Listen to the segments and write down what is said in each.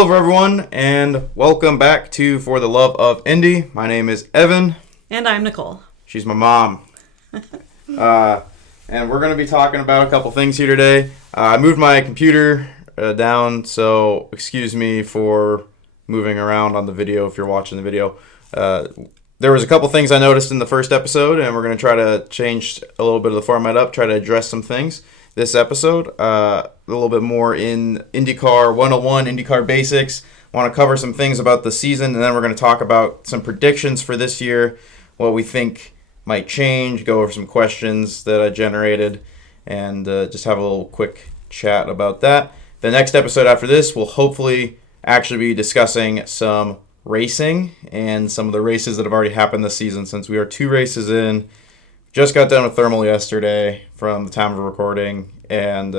Hello, everyone, and welcome back to For the Love of Indy. My name is Evan. And I'm Nicole. She's my mom. And we're going to be talking about a couple things here today. I moved my computer down, so excuse me for moving around on the video if you're watching the video. There was a couple things I noticed in the first episode, and we're going to try to change a little bit of the format up, try to address some things. This episode, a little bit more in IndyCar 101, IndyCar basics. Want to cover some things about the season, and then we're going to talk about some predictions for this year, what we think might change, go over some questions that I generated, and just have a little quick chat about that. The next episode after this will hopefully actually be discussing some racing and some of the races that have already happened this season, since we are 2 races in. Just got done with thermal yesterday from the time of recording, and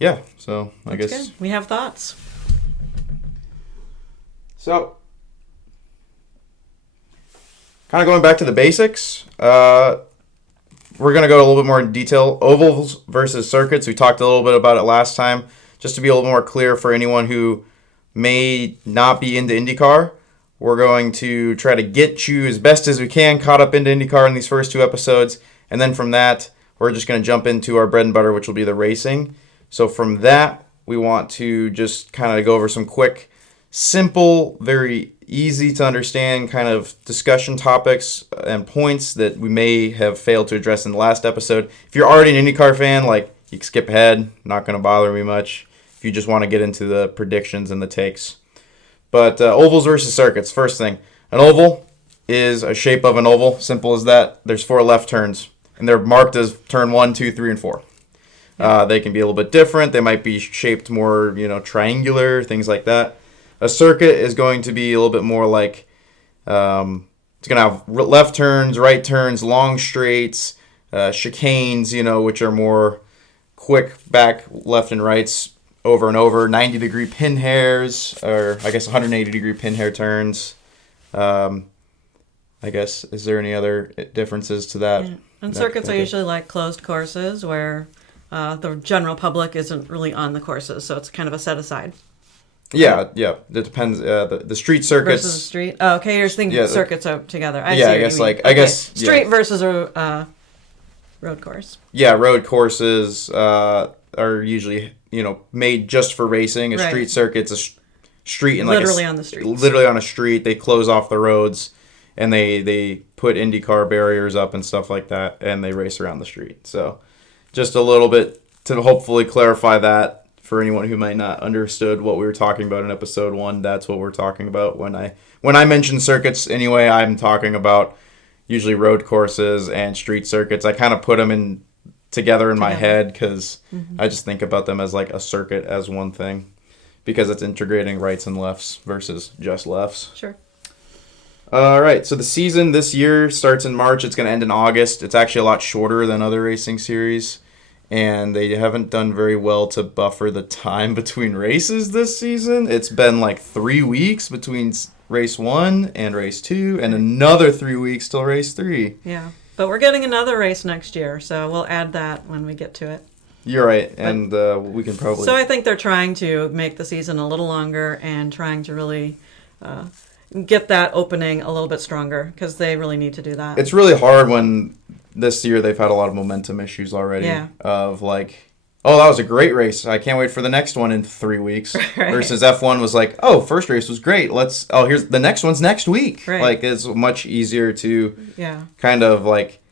yeah, so I guess good. We have thoughts. So, kind of going back to the basics, we're going to go a little bit more in detail. Ovals versus circuits, we talked a little bit about it last time, just to be a little more clear for anyone who may not be into IndyCar. We're going to try to get you as best as we can caught up into IndyCar in these first 2 episodes. And then from that, we're just going to jump into our bread and butter, which will be the racing. So from that, we want to just kind of go over some quick, simple, very easy to understand kind of discussion topics and points that we may have failed to address in the last episode. If you're already an IndyCar fan, you can skip ahead. Not going to bother me much. If you just want to get into the predictions and the takes. But ovals versus circuits. First thing, an oval is a shape of an oval. Simple as that. There's 4 left turns, and they're marked as turn 1, 2, 3, and 4. They can be a little bit different. They might be shaped more, triangular, things like that. A circuit is going to be a little bit more like, it's going to have left turns, right turns, long straights, chicanes, which are more quick back left and rights, over and over, 90-degree pin hairs, or I guess 180-degree pin hair turns. I guess, is there any other differences to that? Yeah. And circuits are usually like closed courses where the general public isn't really on the courses, so it's kind of a set aside. Yeah. It depends. The street circuits versus the street. Oh, okay, you're thinking circuits together. I guess street versus a road course. Yeah, road courses are usually made just for racing. A street circuit's a street and literally on the street. Literally on a street. They close off the roads and they put IndyCar barriers up and stuff like that, and they race around the street. So just a little bit to hopefully clarify that for anyone who might not understood what we were talking about in episode 1. That's what we're talking about when I mention circuits. Anyway, I'm talking about usually road courses and street circuits. I kind of put them together in my head because I just think about them as like a circuit as one thing, because it's integrating rights and lefts versus just lefts. Sure. All right, so the season this year starts in March. It's going to end in August. It's actually a lot shorter than other racing series, and they haven't done very well to buffer the time between races this season. It's been like 3 weeks between race 1 and race 2, and another 3 weeks till race 3. Yeah. But we're getting another race next year, so we'll add that when we get to it. You're right, and we can probably... So I think they're trying to make the season a little longer and trying to really get that opening a little bit stronger, because they really need to do that. It's really hard when this year they've had a lot of momentum issues already. Yeah. Of like, oh, that was a great race. I can't wait for the next one in 3 weeks. Right. Versus F1 was like, oh, first race was great. Here's the next one's next week. Right. Like, it's much easier to kind of like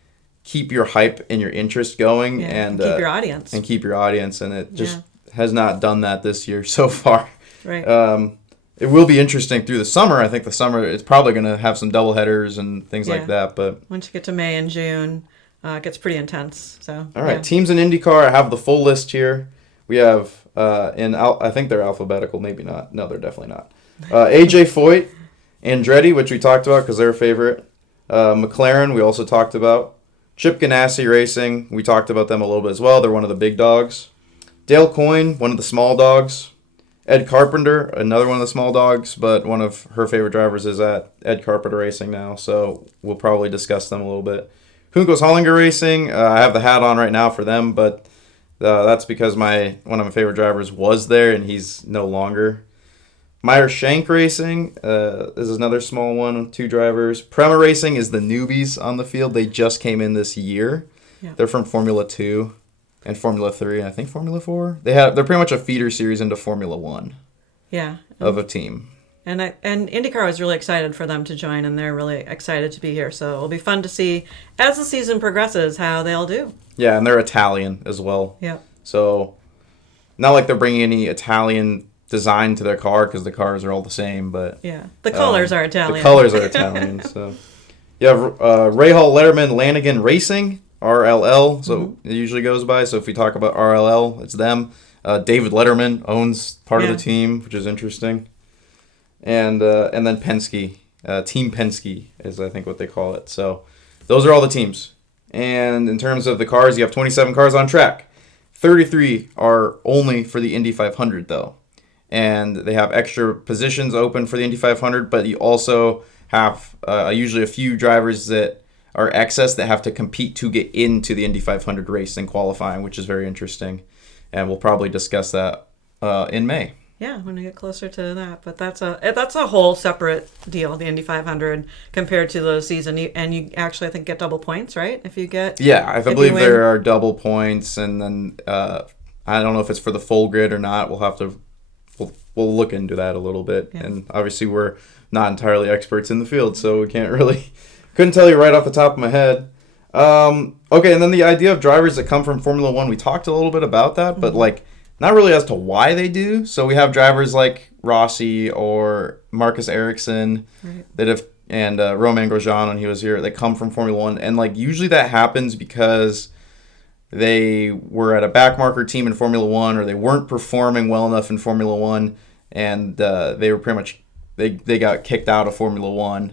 keep your hype and your interest going and keep your audience. And keep your audience. And it just has not done that this year so far. Right. It will be interesting through the summer. I think the summer it's probably going to have some double headers and things like that. But once you get to May and June, it gets pretty intense. So all right, teams in IndyCar. I have the full list here. We have I think they're alphabetical. Maybe not. No, they're definitely not. AJ Foyt, Andretti, which we talked about because they're a favorite. McLaren, we also talked about. Chip Ganassi Racing, we talked about them a little bit as well. They're one of the big dogs. Dale Coyne, one of the small dogs. Ed Carpenter, another one of the small dogs, but one of her favorite drivers is at Ed Carpenter Racing now, so we'll probably discuss them a little bit. Juncos Hollinger Racing, I have the hat on right now for them, but that's because one of my favorite drivers was there, and he's no longer. Meyer Shank Racing is another small one with 2 drivers. Prema Racing is the newbies on the field. They just came in this year. Yeah. They're from Formula 2 and Formula 3, and I think Formula 4. They're pretty much a feeder series into Formula 1 Yeah. of a team. And IndyCar was really excited for them to join, and they're really excited to be here. So it'll be fun to see as the season progresses how they'll do. Yeah, and they're Italian as well. Yeah. So not like they're bringing any Italian design to their car because the cars are all the same, but Yeah. The colors are Italian. The colors are Italian. So you have Rahal Letterman Lanigan Racing, RLL. So it usually goes by. So if we talk about RLL, it's them. David Letterman owns part of the team, which is interesting. And then Penske, Team Penske is I think what they call it. So those are all the teams. And in terms of the cars, you have 27 cars on track. 33 are only for the Indy 500 though. And they have extra positions open for the Indy 500, but you also have usually a few drivers that are excess that have to compete to get into the Indy 500 race and qualifying, which is very interesting. And we'll probably discuss that in May. Yeah, when we get closer to that, but that's a whole separate deal, the Indy 500 compared to the season, and you actually I think get double points, right? If you get I believe there are double points, and then I don't know if it's for the full grid or not. We'll have to we'll look into that a little bit, and obviously we're not entirely experts in the field, so we couldn't tell you right off the top of my head. Okay, and then the idea of drivers that come from Formula 1, we talked a little bit about that, but not really as to why they do. So we have drivers like Rossi or Marcus Ericsson that have, and Romain Grosjean when he was here, they come from Formula 1. And usually that happens because they were at a backmarker team in Formula 1 or they weren't performing well enough in Formula 1 and they were pretty much, they got kicked out of Formula 1.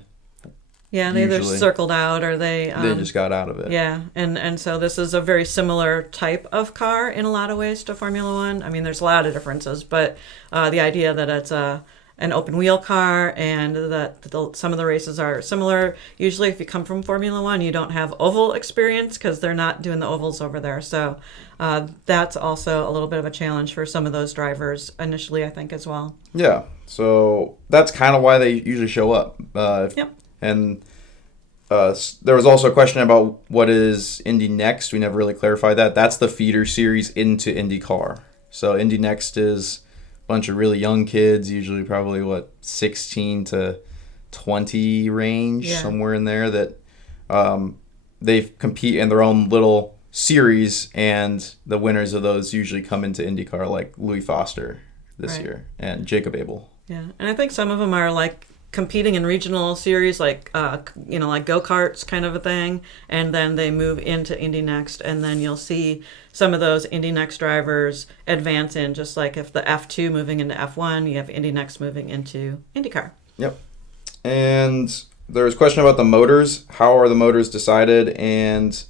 Yeah, they either circled out or they just got out of it. Yeah, and so this is a very similar type of car in a lot of ways to Formula One. I mean, there's a lot of differences, but the idea that it's an open wheel car and that some of the races are similar. Usually, if you come from Formula One, you don't have oval experience because they're not doing the ovals over there. So that's also a little bit of a challenge for some of those drivers initially, I think, as well. Yeah, so that's kind of why they usually show up. Yep. And there was also a question about what is Indy Next. We never really clarified that. That's the feeder series into IndyCar. So Indy Next is a bunch of really young kids, usually probably 16 to 20 range, somewhere in there, that they compete in their own little series, and the winners of those usually come into IndyCar, like Louis Foster this year and Jacob Abel. Yeah, and I think some of them are competing in regional series, like go-karts kind of a thing, and then they move into Indy Next, and then you'll see some of those Indy Next drivers advance in, just like if the F2 moving into F1, you have Indy Next moving into IndyCar. Yep. And there was a question about the motors. How are the motors decided, and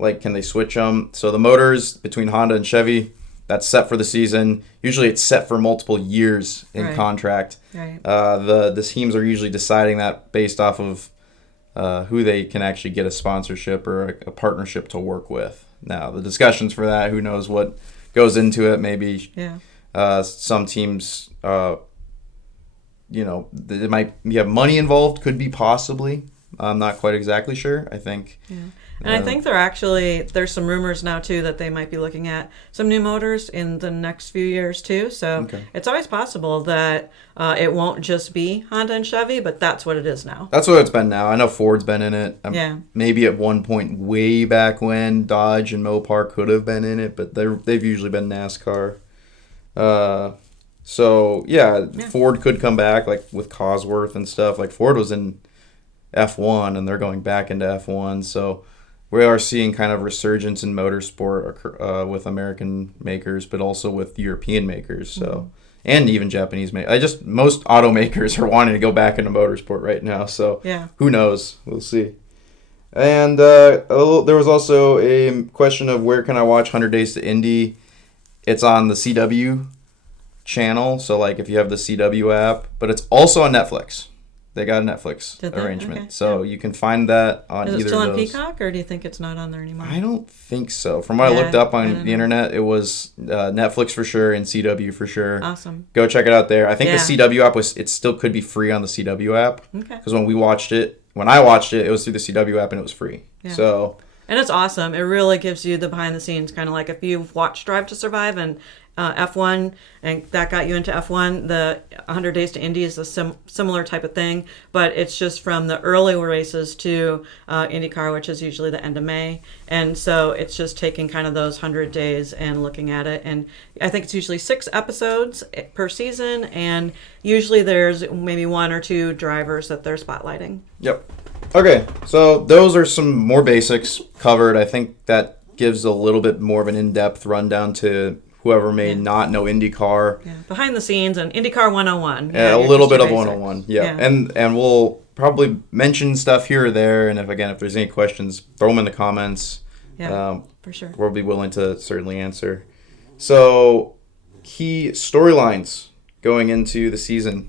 can they switch them? So the motors between Honda and Chevy, that's set for the season. Usually it's set for multiple years in contract. Right. The teams are usually deciding that based off of who they can actually get a sponsorship or a partnership to work with. Now, the discussions for that, who knows what goes into it. Maybe some teams, they might have money involved, could be possibly. I'm not quite exactly sure. I think. Yeah. And I think there's some rumors now too that they might be looking at some new motors in the next few years too. So it's always possible that it won't just be Honda and Chevy, but that's what it is now. That's what it's been now. I know Ford's been in it. Maybe at one point way back when Dodge and Mopar could have been in it, but they've usually been NASCAR. Ford could come back with Cosworth and stuff. Ford was in F1 and they're going back into F1, so we are seeing kind of resurgence in motorsport with American makers, but also with European makers, so and even Japanese makers. Most automakers are wanting to go back into motorsport right now, so who knows? We'll see. And there was also a question of where can I watch 100 Days to Indy? It's on the CW channel, so if you have the CW app, but it's also on Netflix. They got a Netflix Did they? arrangement. Okay. So you can find that on Is either it still of on those. Peacock, or do you think it's not on there anymore? I don't think so. From what I looked up on the internet, it was Netflix for sure and CW for sure. Awesome. Go check it out there. I think Yeah. the CW app it still could be free on the CW app. Okay. Because when I watched it, it was through the CW app and it was free. Yeah. So. And it's awesome. It really gives you the behind the scenes, kind of like if you've watched Drive to Survive and F1, and that got you into F1, the 100 Days to Indy is a similar type of thing, but it's just from the early races to IndyCar, which is usually the end of May. And so it's just taking kind of those 100 days and looking at it. And I think it's usually 6 episodes per season, and usually there's maybe 1 or 2 drivers that they're spotlighting. Yep. Okay, so those are some more basics covered. I think that gives a little bit more of an in-depth rundown to whoever may not know IndyCar. Yeah. Behind the scenes and IndyCar 101. Yeah, a little bit of 101. Yeah. And we'll probably mention stuff here or there. And if there's any questions, throw them in the comments. Yeah, for sure. We'll be willing to certainly answer. So, key storylines going into the season.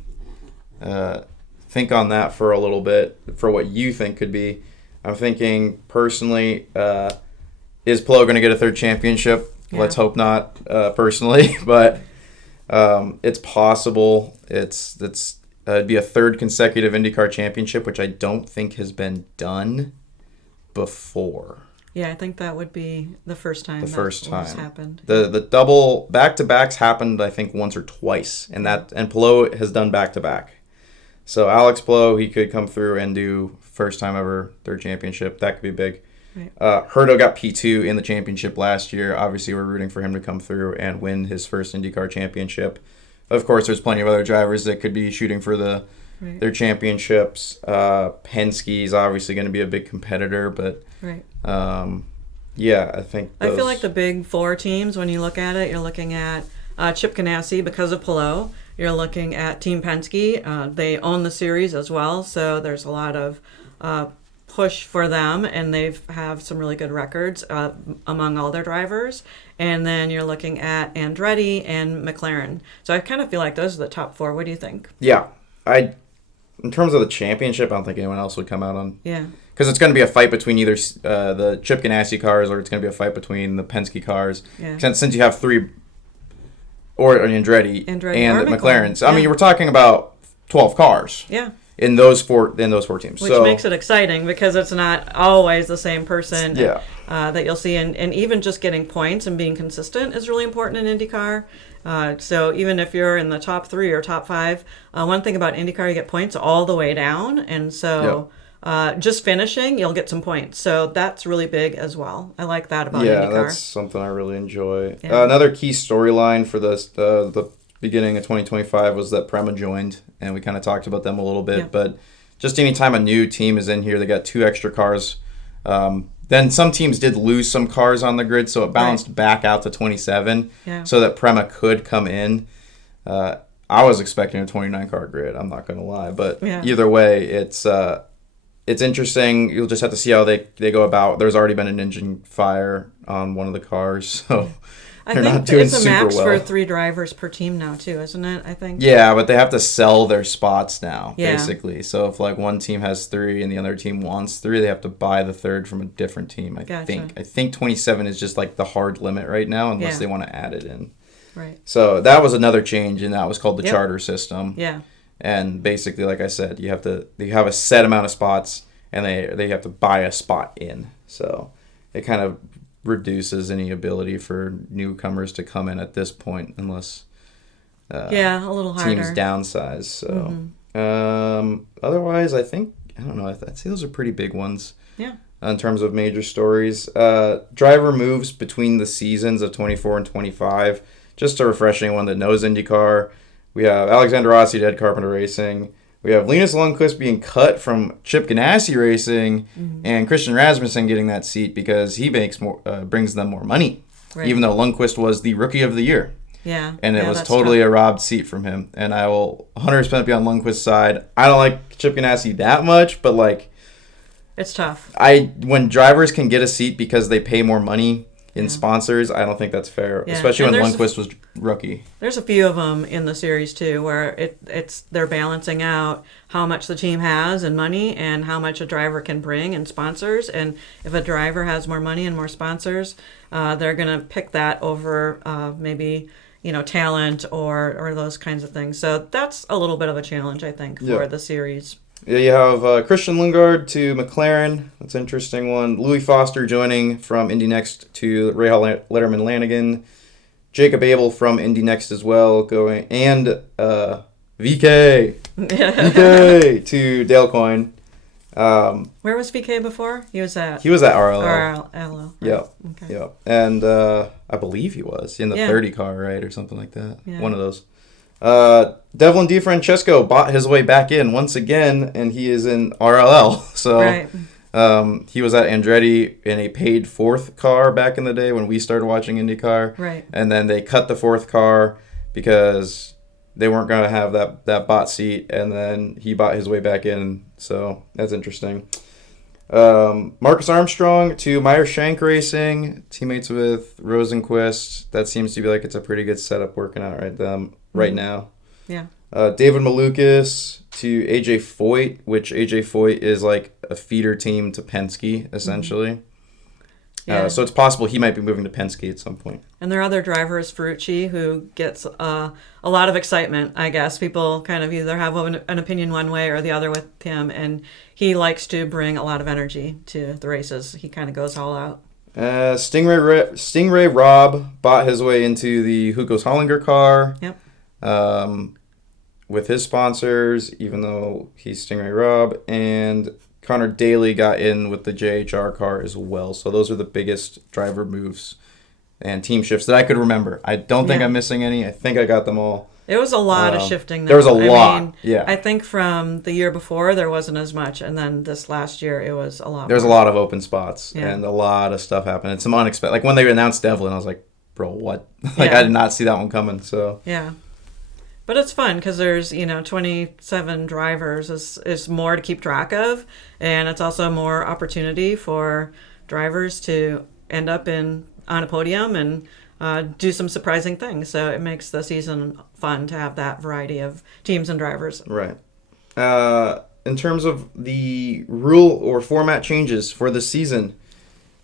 Think on that for a little bit, for what you think could be. I'm thinking, personally, is Pelot going to get a 3rd championship? Yeah. Let's hope not, personally, but it's possible. It'd be a 3rd consecutive IndyCar championship, which I don't think has been done before. Yeah, I think that would be the first time. This happened. The double back-to-backs happened, I think, once or twice, and Pelot has done back-to-back. So Alex Pelot, he could come through and do first time ever 3rd championship. That could be big. Right. Herto got P2 in the championship last year. Obviously, we're rooting for him to come through and win his first IndyCar championship. Of course, there's plenty of other drivers that could be shooting for their championships. Penske's obviously going to be a big competitor, but yeah, I think I feel like the big 4 teams, when you look at it, you're looking at Chip Ganassi because of Pelot. You're looking at Team Penske. They own the series as well, so there's a lot of push for them, and they have some really good records among all their drivers. And then you're looking at Andretti and McLaren. So I kind of feel like those are the top 4. What do you think? Yeah. In terms of the championship, I don't think anyone else would come out on. Yeah. Because it's going to be a fight between either the Chip Ganassi cars or it's going to be a fight between the Penske cars. Yeah. Since you have 3... Or Andretti and McLaren. So, I mean, we're talking about 12 cars. Yeah. In those four teams. Which makes it exciting because it's not always the same person that you'll see. And even just getting points and being consistent is really important in IndyCar. So even if you're in the top 3 or top 5, one thing about IndyCar, you get points all the way down. And so just finishing, you'll get some points. So that's really big as well. I like that about IndyCar. Yeah, that's something I really enjoy. Yeah. Another key storyline for the beginning of 2025 was that Prema joined, and we kind of talked about them a little bit. But just anytime a new team is in here, they got 2 extra cars. Then some teams did lose some cars on the grid, so it balanced back out to 27 so that Prema could come in. I was expecting a 29-car grid, I'm not going to lie. But either way, it's interesting. You'll just have to see how they go about. There's already been an engine fire on one of the cars, so they're not doing super well. It's a max for 3 drivers per team now, too, isn't it? I think. Yeah, but they have to sell their spots now, basically. So if one team has 3 and the other team wants 3, they have to buy the 3rd from a different team. I think 27 is just the hard limit right now, unless they want to add it in. Right. So that was another change, and that was called the charter system. Yeah. And basically, like I said, you have a set amount of spots, and they have to buy a spot in. So it kind of reduces any ability for newcomers to come in at this point, unless a little harder. Teams downsize. So otherwise, I don't know. I'd say those are pretty big ones. Yeah. In terms of major stories, driver moves between the seasons of 24 and 25. Just a refreshing one that knows IndyCar. We have Alexander Rossi to Ed Carpenter Racing. We have Linus Lundqvist being cut from Chip Ganassi Racing, and Christian Rasmussen getting that seat because he brings them more money, even though Lundqvist was the Rookie of the Year. Yeah, and it was totally a robbed seat from him. And I will 100% be on Lundqvist's side. I don't like Chip Ganassi that much, but it's tough. When drivers can get a seat because they pay more money, in Yeah. sponsors, I don't think that's fair, Yeah. especially And when there's Lundqvist was rookie. There's a few of them in the series too, where they're balancing out how much the team has in money and how much a driver can bring in sponsors. And if a driver has more money and more sponsors, they're gonna pick that over maybe talent or those kinds of things. So that's a little bit of a challenge, I think, for Yeah. the series. Yeah, you have Christian Lundgaard to McLaren. That's an interesting one. Louis Foster joining from Indy Next to Rahal Letterman Lanigan. Jacob Abel from Indy Next as well going, and VK to Dale Coyne. Where was VK before? He was at RLL. RLL. Right? Yeah, Okay. yeah, and I believe he was in the Yeah. 30 car, right, or something like that. Yeah. One of those. Devlin DiFrancesco bought his way back in once again, and he is in RLL. So Right. he was at Andretti in a paid fourth car back in the day when we started watching IndyCar. Right. And then they cut the fourth car because they weren't going to have that bot seat, and then he bought his way back in. So that's interesting. Marcus Armstrong to Meyer Shank Racing, teammates with Rosenquist. That seems to be like it's a pretty good setup working out right now. Yeah. David Malukas to AJ Foyt, which AJ Foyt is like a feeder team to Penske, essentially. Yeah. So it's possible he might be moving to Penske at some point. And their other driver is Ferrucci, who gets a lot of excitement, I guess. People kind of either have an opinion one way or the other with him, and he likes to bring a lot of energy to the races. He kind of goes all out. Stingray Robb bought his way into the Hukos Hollinger car. Yep. With his sponsors, even though he's Stingray Robb, and Connor Daly got in with the JHR car as well. So those are the biggest driver moves and team shifts that I could remember. I don't think Yeah. I'm missing any. I think I got them all. It was a lot of shifting. There was a lot. I mean, Yeah. I think from the year before there wasn't as much, and then this last year it was a lot. There's more. a lot of open spots, Yeah. and a lot of stuff happened. And some unexpected. Like when they announced Devlin, I was like, bro, what? Like Yeah. I did not see that one coming. So Yeah. But it's fun because there's 27 drivers is more to keep track of, and it's also more opportunity for drivers to end up on a podium and do some surprising things. So it makes the season fun to have that variety of teams and drivers. right. In terms of the rule or format changes for the season,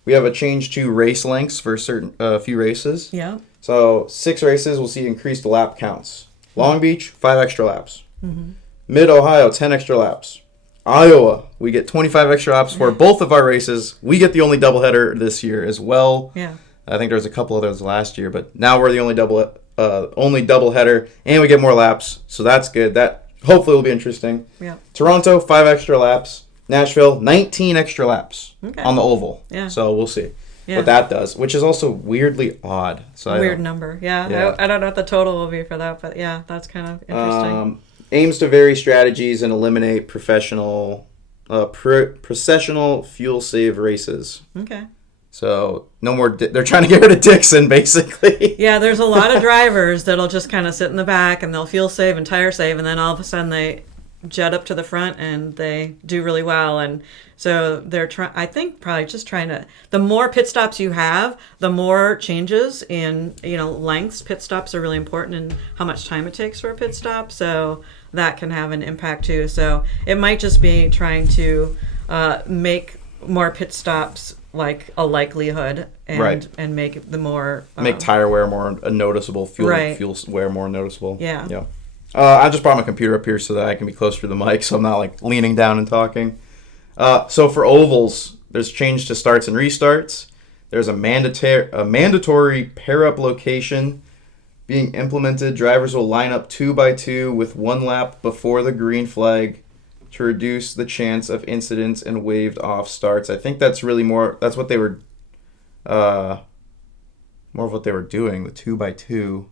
we have a change to race lengths for few races. Yeah. So 6 races will see increased lap counts. Long Beach, 5 extra laps. Mm-hmm. Mid-Ohio, 10 extra laps. Iowa, we get 25 extra laps for both of our races. We get the only doubleheader this year as well. Yeah. I think there was a couple others last year, but now we're the only doubleheader, and we get more laps, so that's good. That hopefully will be interesting. Yeah. Toronto, 5 extra laps. Nashville, 19 extra laps Okay. on the oval. Yeah. So we'll see Yeah. what that does, which is also weirdly odd. So Weird number. Yeah. Yeah. I don't know what the total will be for that, but yeah, that's kind of interesting. Aims to vary strategies and eliminate processional fuel save races. Okay. So no more. They're trying to get rid of Dixon, basically. Yeah, there's a lot of drivers that'll just kind of sit in the back and they'll fuel save and tire save, and then all of a sudden they jet up to the front and they do really well. And so they're I think probably just trying to. The more pit stops you have, the more changes in lengths. Pit stops are really important in how much time it takes for a pit stop. So that can have an impact too. So it might just be trying to make more pit stops like a likelihood, and Right. and make the more Make tire wear more noticeable, fuel Right. wear more noticeable. Yeah. Yeah. I just brought my computer up here so that I can be closer to the mic, so I'm not like leaning down and talking. So for ovals, there's change to starts and restarts. There's a mandatory pair-up location being implemented. Drivers will line up 2 by 2 with 1 lap before the green flag to reduce the chance of incidents and waved off starts. I think that's really that's what they were, more of what they were doing, the 2 by 2.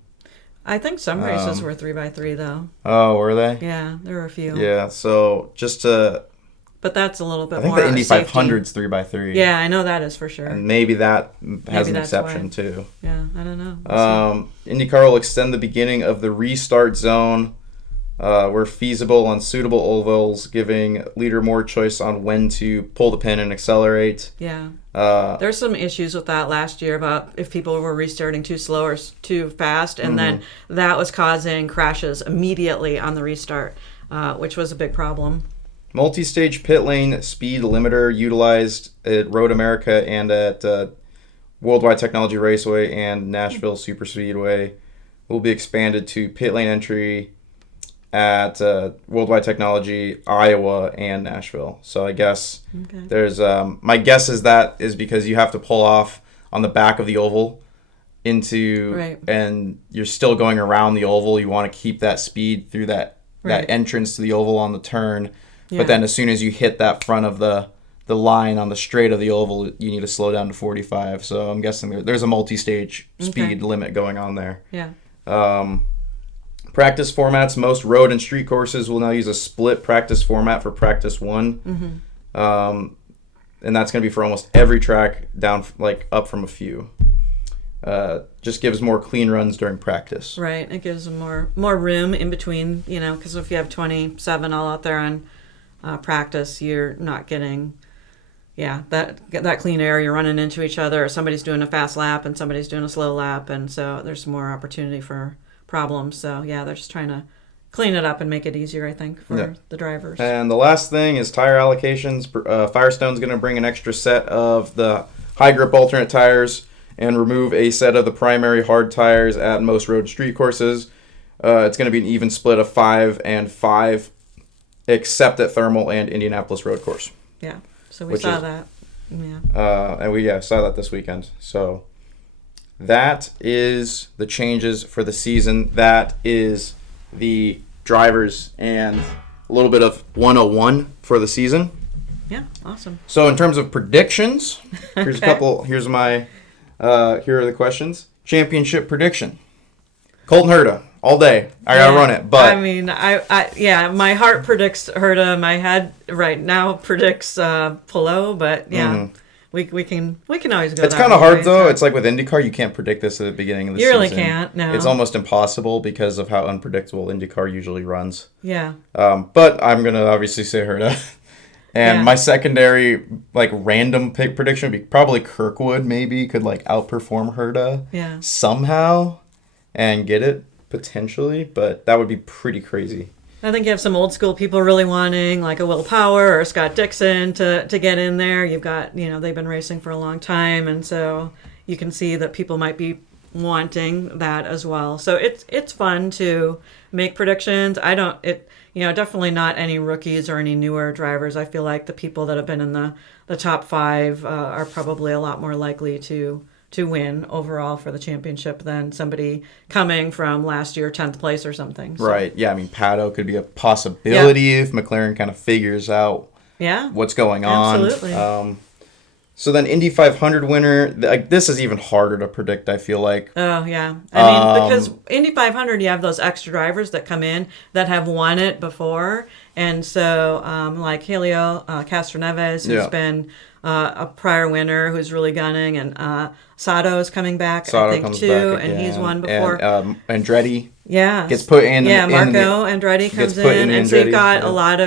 I think some races were 3 by 3 though. Oh, were they? Yeah, there were a few. Yeah, so just to... But that's a little bit I think more the Indy safety. 500's 3 by 3. Yeah, I know that is for sure. And maybe that has an that's exception why. too. Yeah, I don't know. We'll IndyCar will extend the beginning of the restart zone where feasible on suitable ovals, giving leader more choice on when to pull the pin and accelerate. Yeah. There's some issues with that last year about if people were restarting too slow or too fast, and then that was causing crashes immediately on the restart, which was a big problem. Multi-stage pit lane speed limiter utilized at Road America and at Worldwide Technology Raceway and Nashville Superspeedway will be expanded to pit lane entry at Worldwide Technology, Iowa, and Nashville. So I guess there's my guess is that is because you have to pull off on the back of the oval into and you're still going around the oval. You want to keep that speed through that entrance to the oval on the turn. Yeah. But then as soon as you hit that front of the line on the straight of the oval, you need to slow down to 45. So I'm guessing there's a multi-stage speed limit going on there. Yeah. Practice formats. Most road and street courses will now use a split practice format for practice one. And that's going to be for almost every track down, like up from a few. Just gives more clean runs during practice. Right. It gives them more room in between, because if you have 27 all out there on practice, you're not getting that clean air. You're running into each other, or somebody's doing a fast lap and somebody's doing a slow lap, and so there's more opportunity for problems. So they're just trying to clean it up and make it easier, I think, for the drivers. And the last thing is tire allocations. Firestone's going to bring an extra set of the high grip alternate tires and remove a set of the primary hard tires at most road street courses. It's going to be an even split of 5 and 5, except at Thermal and Indianapolis Road Course. Yeah, so we saw that. Yeah. And we saw that this weekend. So that is the changes for the season. That is the drivers and a little bit of 101 for the season. Yeah, awesome. So in terms of predictions, here's a couple. Here are the questions. Championship prediction. Colton Herta. All day. I gotta run it. But I mean, my heart predicts Herta. My head right now predicts Palou. But we can always go. It's kind of hard though. It's like with IndyCar, you can't predict this at the beginning of the season. You really can't. No. It's almost impossible because of how unpredictable IndyCar usually runs. Yeah. But I'm gonna obviously say Herta. And my secondary, random pick prediction would be probably Kirkwood. Maybe could outperform Herta. Somehow, and get it. Potentially, but that would be pretty crazy. I think you have some old school people really wanting like a Will Power or Scott Dixon to get in there. You've got, they've been racing for a long time, and so you can see that people might be wanting that as well. So it's fun to make predictions. Definitely not any rookies or any newer drivers. I feel like the people that have been in the top 5 are probably a lot more likely to win overall for the championship than somebody coming from last year 10th place or something. So. Right. Yeah, I mean, Pato could be a possibility if McLaren kind of figures out what's going on. Absolutely. So then Indy 500 winner, this is even harder to predict, I feel like. Oh, yeah. I mean, because Indy 500, you have those extra drivers that come in that have won it before. And so, like Helio Castroneves, who's been a prior winner, who's really gunning, and Sato is coming back, I think, too, and he's won before. And Andretti gets put put in. Yeah, Marco Andretti comes in, and so you've got a lot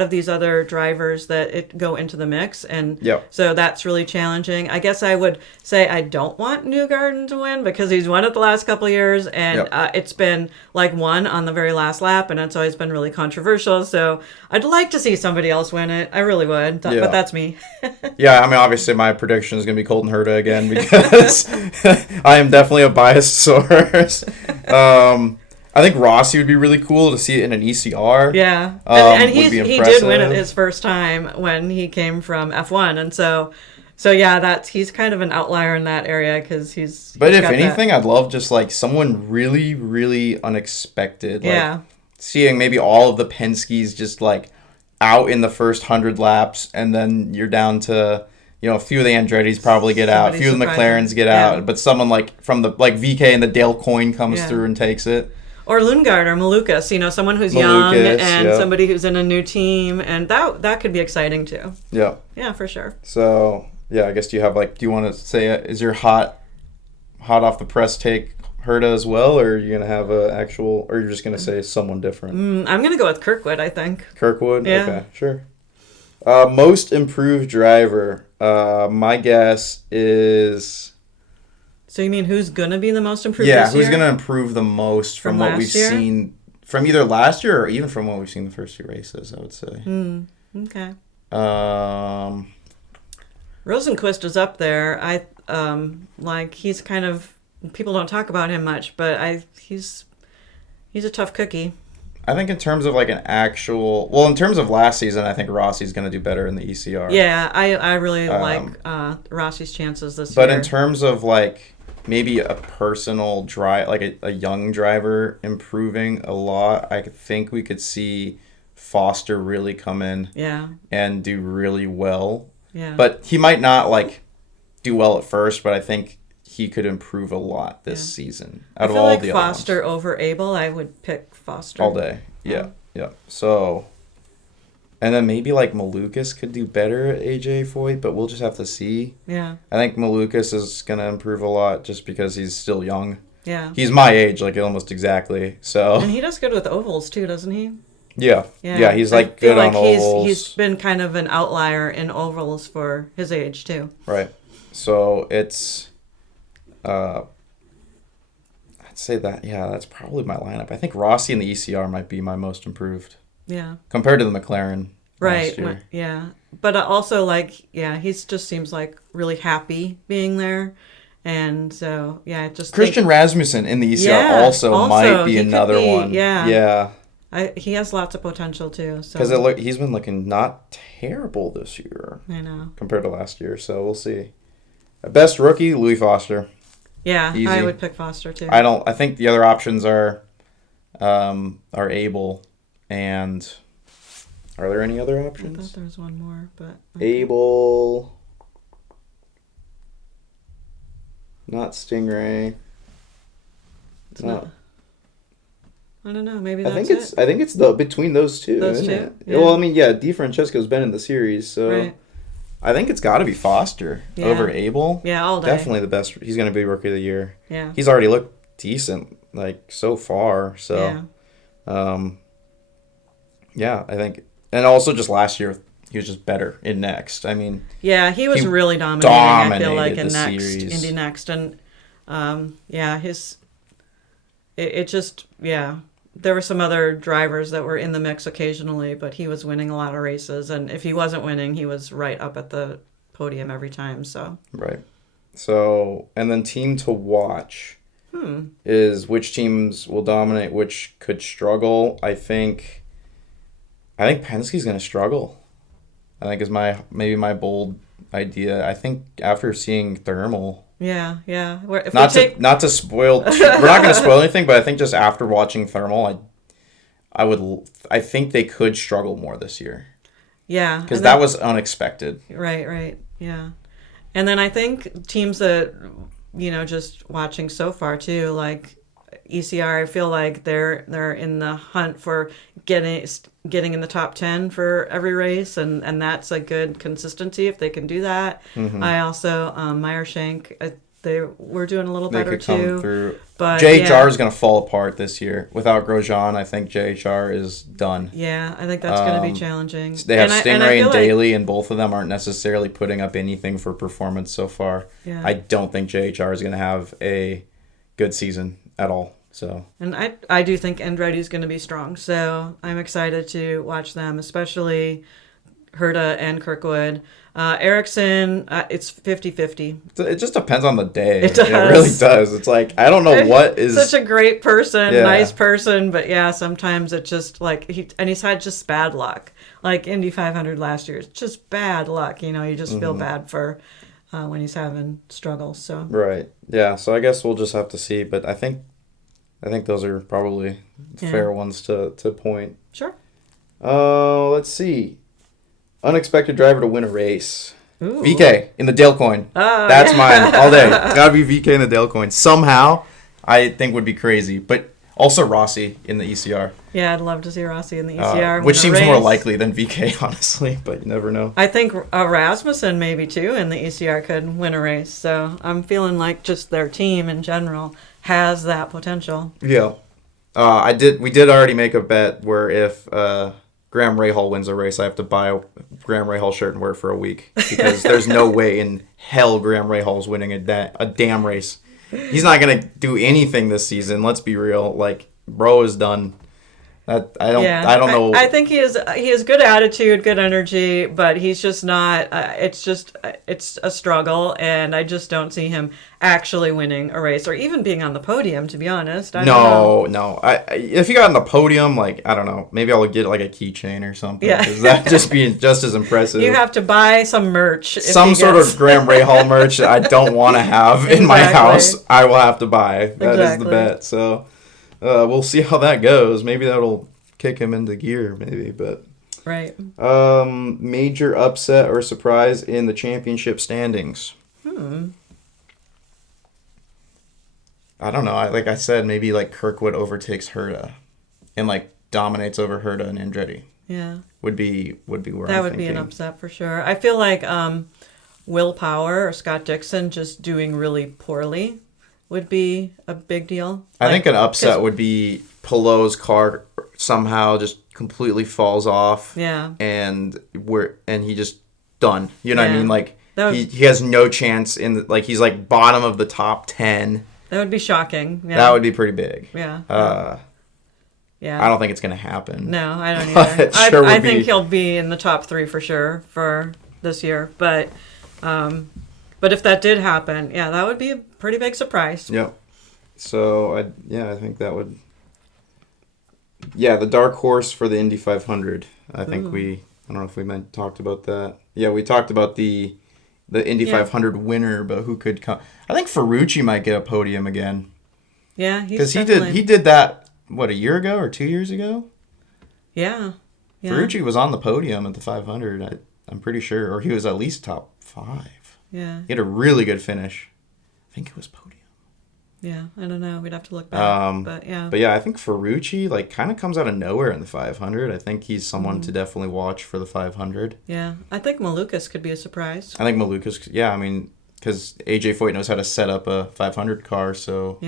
of these other drivers that go into the mix, and so that's really challenging. I guess I would say I don't want Newgarden to win because he's won it the last couple of years, and it's been won on the very last lap, and it's always been really controversial. So I'd like to see somebody else win it. I really would, but that's me. Yeah, I mean, obviously my prediction is going to be Colton Herta again because I am definitely a biased source. I think Rossi would be really cool to see it in an ECR. Yeah, and he did win it his first time when he came from F1, and so he's kind of an outlier in that area because he's. But if anything, I'd love just someone really, really unexpected. Seeing maybe all of the Penske's just out in the first 100 laps, and then you're down to. A few of the Andretti's probably get out, a few of the McLarens get out, but someone from the VK and the Dale Coyne comes through and takes it. Or Lundgaard or Malukas, someone who's young and somebody who's in a new team, and that could be exciting too. Yeah. Yeah, for sure. So, I guess do you have do you want to say is your hot off the press take Herta as well, or are you gonna have a actual, or you're just gonna say someone different? I'm gonna go with Kirkwood. I think. Kirkwood. Yeah. Okay, sure. Most improved driver. My guess is. So you mean who's gonna be the most improved? Yeah, this year? who's gonna improve the most from what last we've year? seen from either last year or even from what we've seen the first 2 races? I would say. Okay. Rosenqvist Rosenquist is up there. Like he's kind of people don't talk about him much, but he's a tough cookie. I think in terms of like an actual, well, in terms of last season, I think Rossi's going to do better in the ECR. Yeah, I really like Rossi's chances this But year. in terms of like maybe a personal drive, like a young driver improving a lot, I think we could see Foster really come in and do really well. Yeah. But he might not like do well at first, but I think he could improve a lot this season. Out I of feel all like the Foster other ones. over Abel. I would pick Foster All day. Yeah. Yeah. So, and then maybe like Malukas could do better at AJ Foyt, but we'll just have to see. Yeah. I think Malukas is going to improve a lot just because he's still young. Yeah. He's my age, like almost exactly. So. And he does good with ovals too, doesn't he? Yeah. Yeah. He's like good on ovals. He's been kind of an outlier in ovals for his age too. Right. So it's. I'd say that, yeah, that's probably my lineup. I think Rossi in the ECR might be my most improved. Yeah. Compared to the McLaren. Right. Last year. Yeah. But also, like, yeah, he just seems like really happy being there. And so, yeah, I just Christian Rasmussen in the ECR also might be another one. Yeah. Yeah. He has lots of potential too. Because he's been looking not terrible this year. I know. Compared to last year, so we'll see. Best rookie, Louis Foster. Yeah, Easy. I would pick Foster too. I think the other options are Abel and are there any other I options? thought there was one more, but Abel, not Stingray. It's not. I don't know. Maybe that's I think it's the between those two. Those isn't two? it? Yeah. Well, I mean, yeah, DiFrancesco's been in the series, so Right. I think it's got to be Foster over Abel. Yeah, all day. Definitely the best. He's going to be rookie of the year. Yeah. He's already looked decent, like so far. So, yeah, I think, and also just last year he was just better in Next. I mean, yeah, he was really dominating. I feel like in Next, series. Indy Next, and it just there were some other drivers that were in the mix occasionally, but he was winning a lot of races, and if he wasn't winning, he was right up at the podium every time. So right. So, and then team to watch is which teams will dominate, which could struggle. I think Penske's going to struggle. I think is maybe my bold idea. I think after seeing Thermal. Yeah. If not to spoil. We're not going to spoil anything, but I think just after watching Thermal, I think they could struggle more this year. Yeah, because that was unexpected. Right. Yeah, and then I think teams that just watching so far too, like ECR, I feel like they're in the hunt for getting in the top 10 for every race, and that's a good consistency if they can do that. Mm-hmm. I also Meyershank, they were doing a little better could come too. Through. But JHR is going to fall apart this year without Grosjean. I think JHR is done. Yeah, I think that's going to be challenging. They have Stingray and Daly, and both of them aren't necessarily putting up anything for performance so far. Yeah. I don't think JHR is going to have a good season at all. So. And I do think Andretti is going to be strong, so I'm excited to watch them, especially Herta and Kirkwood. Ericsson, it's 50-50. It just depends on the day. It does. It really does. It's like, I don't know what is... Such a great person, nice person, but yeah, sometimes it's just like... He's had just bad luck. Like Indy 500 last year, it's just bad luck. You just feel bad for when he's having struggles. So Right. Yeah, so I guess we'll just have to see, but I think those are probably fair ones to point. Sure. Let's see. Unexpected driver to win a race. Ooh. VK in the Dale coin. That's mine all day. Gotta be VK in the Dale coin. Somehow, I think would be crazy. But also Rossi in the ECR. Yeah, I'd love to see Rossi in the ECR. Which seems more likely than VK, honestly, but you never know. I think Rasmussen maybe too in the ECR could win a race. So I'm feeling like just their team in general has that potential. Yeah. We did already make a bet where if Graham Rahal wins a race, I have to buy a Graham Rahal shirt and wear it for a week because there's no way in hell Graham Rahal's winning a damn race. He's not gonna do anything this season. Let's be real. Like, bro is done. I don't know. I think he has good attitude, good energy, but he's just not. It's a struggle, and I just don't see him actually winning a race or even being on the podium. To be honest, I don't know. If he got on the podium, like, I don't know, maybe I'll get like a keychain or something. Yeah, because that'd just be just as impressive. You have to buy some merch. Some sort of Graham Rahal merch that I don't want to have in my house. I will have to buy. That is the bet. So. We'll see how that goes. Maybe that'll kick him into gear, maybe. But right. Major upset or surprise in the championship standings. I don't know. Like I said, maybe like Kirkwood overtakes Herta and like dominates over Herta and Andretti. Yeah. Would be where that I'm would thinking. be an upset for sure. I feel like Will Power or Scott Dixon just doing really poorly would be a big deal. I think an upset would be Pelot's car somehow just completely falls off. Yeah. And he just done. You know what I mean? Like he has no chance he's like bottom of the top 10. That would be shocking. Yeah. That would be pretty big. Yeah. Yeah. I don't think it's gonna happen. No, I don't either. I think he'll be in the top 3 for sure for this year. But if that did happen, yeah, that would be a pretty big surprise. Yep. So, I think that would... Yeah, the dark horse for the Indy 500. I think I don't know if we talked about that. Yeah, we talked about the Indy 500 winner, but who could come... I think Ferrucci might get a podium again. Yeah, because he did that, what, a year ago or 2 years ago? Yeah. Ferrucci was on the podium at the 500, I'm pretty sure, or he was at least top 5. Yeah. He had a really good finish. I think it was podium. Yeah, I don't know. We'd have to look back. But yeah. But yeah, I think Ferrucci kind of comes out of nowhere in the 500. I think he's someone to definitely watch for the 500. Yeah, I think Malukas could be a surprise. I think Malukas, because AJ Foyt knows how to set up a 500 car, so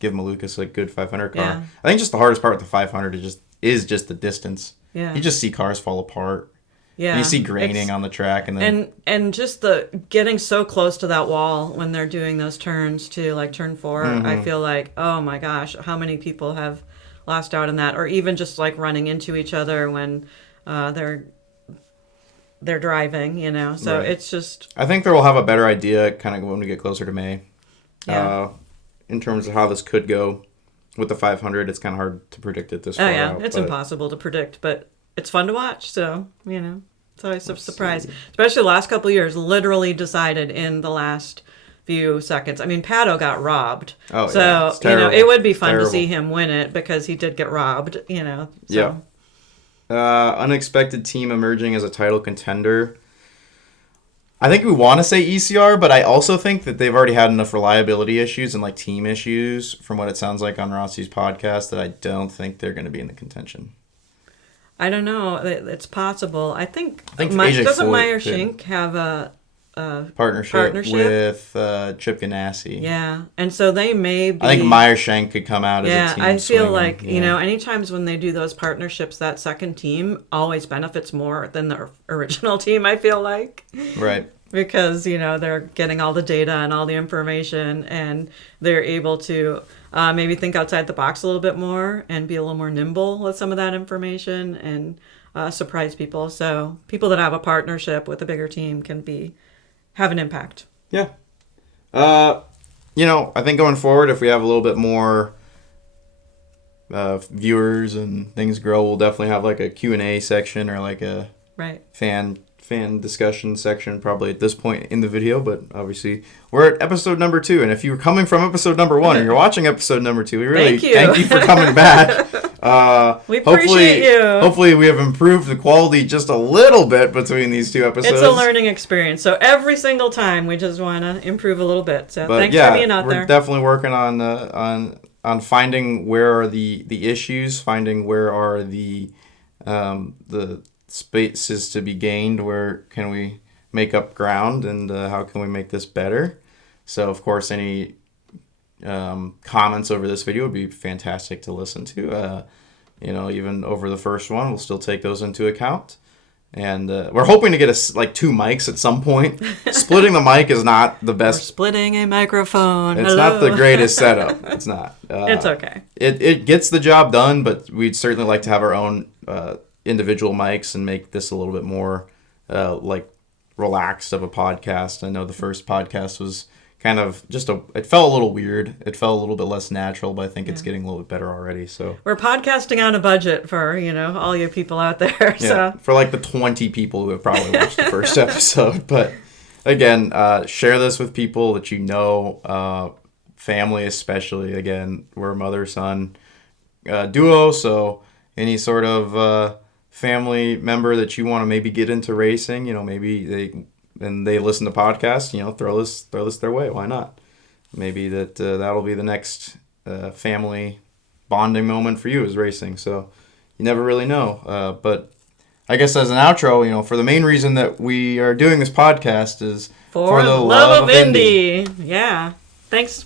give Malukas a good 500 car. Yeah. I think just the hardest part with the 500 is just the distance. Yeah. You just see cars fall apart. Yeah, you see graining on the track, and then and just the getting so close to that wall when they're doing those turns to like turn 4. I feel like, oh my gosh, how many people have lost out in that, or even just like running into each other when they're driving, So it's just. I think we'll have a better idea kind of when we get closer to May, in terms of how this could go with the 500. It's kind of hard to predict it this far out. It's impossible to predict, but. It's fun to watch, so, it's always a surprise. Especially the last couple of years, literally decided in the last few seconds. I mean, Pato got robbed. Oh, so, yeah. It's terrible. It would be fun to see him win it because he did get robbed, So. Yeah. Unexpected team emerging as a title contender. I think we want to say ECR, but I also think that they've already had enough reliability issues and team issues, from what it sounds like on Rossi's podcast, that I don't think they're going to be in the contention. I don't know. It's possible. I think doesn't Meyer Shank have a partnership with Chip Ganassi? Yeah, and so they may be... I think Meyer Shank could come out as a team. I feel like, any times when they do those partnerships, that second team always benefits more than the original team, I feel like. Right. Because, they're getting all the data and all the information, and they're able to... maybe think outside the box a little bit more and be a little more nimble with some of that information and surprise people. So people that have a partnership with a bigger team can have an impact. Yeah. I think going forward, if we have a little bit more viewers and things grow, we'll definitely have a Q&A section or a fan discussion section probably at this point in the video, but obviously we're at episode number 2, and if you're coming from episode number 1 and you're watching episode number 2, we really thank you for coming back. We appreciate you. Hopefully we have improved the quality just a little bit between these 2 episodes. It's a learning experience, so every single time we just want to improve a little bit. So thanks for being out there. We're definitely working on finding where are the issues, finding where are the spaces to be gained, where can we make up ground, and how can we make this better. So of course any comments over this video would be fantastic to listen to. Even over the first one, we'll still take those into account. And we're hoping to get like 2 mics at some point. Splitting the mic is not the best. We're splitting a microphone. It's not the greatest setup. It's not. It's okay. It gets the job done, but we'd certainly like to have our own individual mics and make this a little bit more like relaxed of a podcast. I know the first podcast was kind of it felt a little weird. It felt a little bit less natural, but I think it's getting a little bit better already. So we're podcasting on a budget for, all you people out there. Yeah, for like the 20 people who have probably watched the first episode. But again, share this with people that you know, family especially. Again, we're a mother-son duo, so any sort of family member that you want to maybe get into racing, maybe they listen to podcasts, throw this their way. Why not? Maybe that'll be the next family bonding moment for you is racing. So you never really know. But I guess as an outro, for the main reason that we are doing this podcast is for the love of Indy. Yeah. Thanks